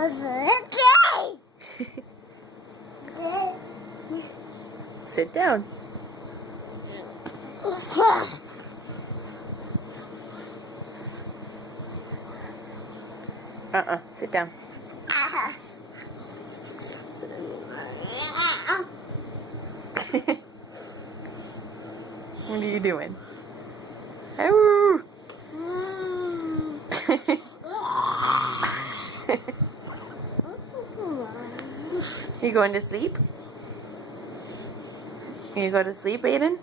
Sit down. Sit down. What are you doing? Ow. You going to sleep? You go to sleep, Aiden?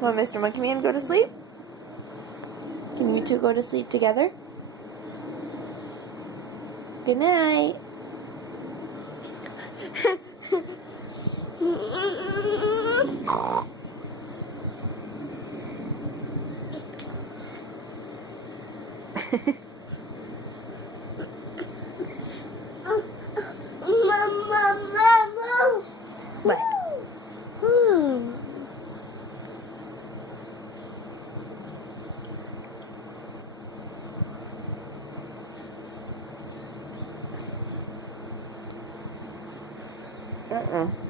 Want Mr. Monkey Man to go to sleep? Can you two go to sleep together? Good night. What? Uh-uh.